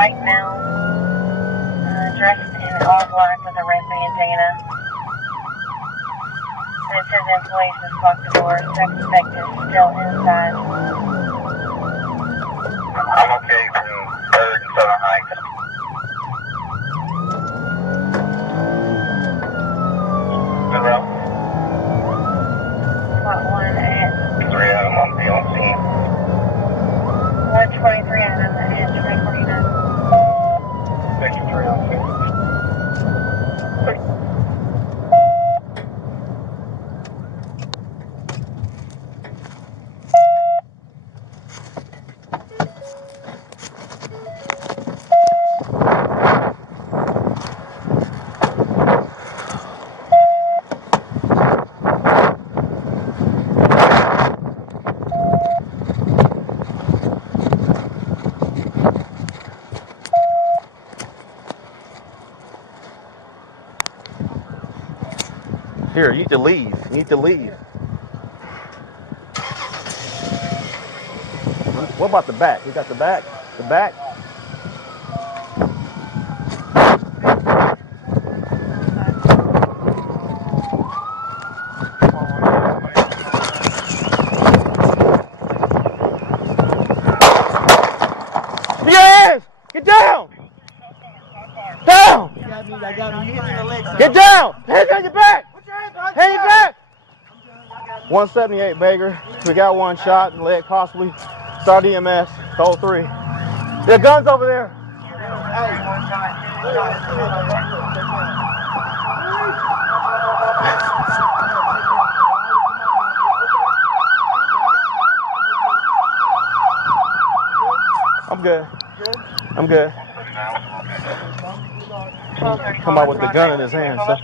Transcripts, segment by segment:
white male, dressed in all black with a red bandana. And it says employees just locked the door. Suspect is still inside. I'm okay from 3rd and Southern Heights. Good route. Plot 1 at 3 Adam on the on scene. 123 Adam at 2049. Thank you, 3 on scene. Here, you need to leave. You need to leave. What about the back? You got the back? The back? Yes! Get down! Down! I got me. You hit me in the leg, sir. Get down! Hands on your back! Hands back! 178 Baker. We got one shot in the leg, possibly. Start EMS. Code 3. There are guns over there. I'm good. I'm good. Come out with the gun in his hand. So.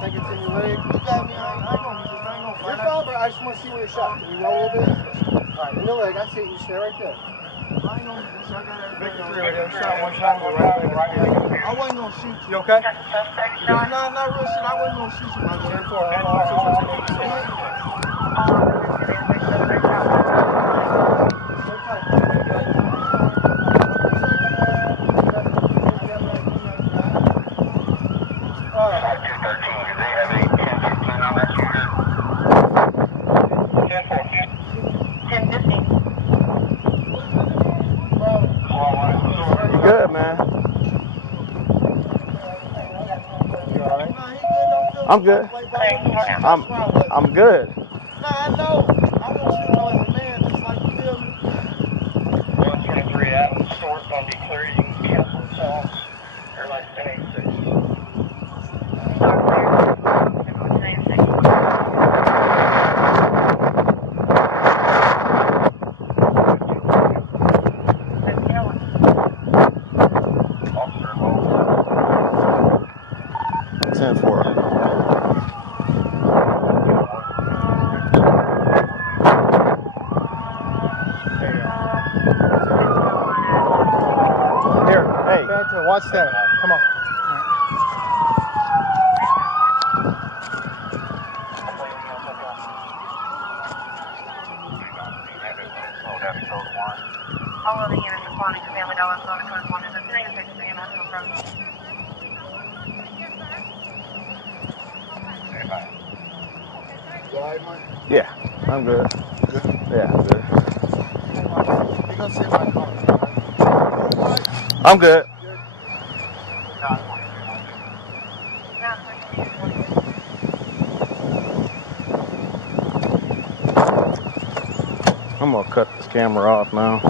Take it to your leg. You got me. I ain't gonna You're fine, bro. I just want to see where you're shot. Can you roll a little bit? Alright, in the leg. I see it. You stay right there. I ain't gonna shot one time. I wasn't gonna shoot you. You okay? No, not real shit. I wasn't gonna shoot you, my man. Good, man. I'm good. I'm good. Nah, I know. I want you to know as a man, just like you feel me. 123 Adam, short on Decorriun Cannon songs. Airline 1086. Watch that. Come on. All of the units responding to family dollar phone correspondence. I'm doing a picture for EMS from. You alright, Mike? Yeah, I'm good. Good? Yeah, I'm good. You gonna see my car? I'm good. I'm gonna cut this camera off now.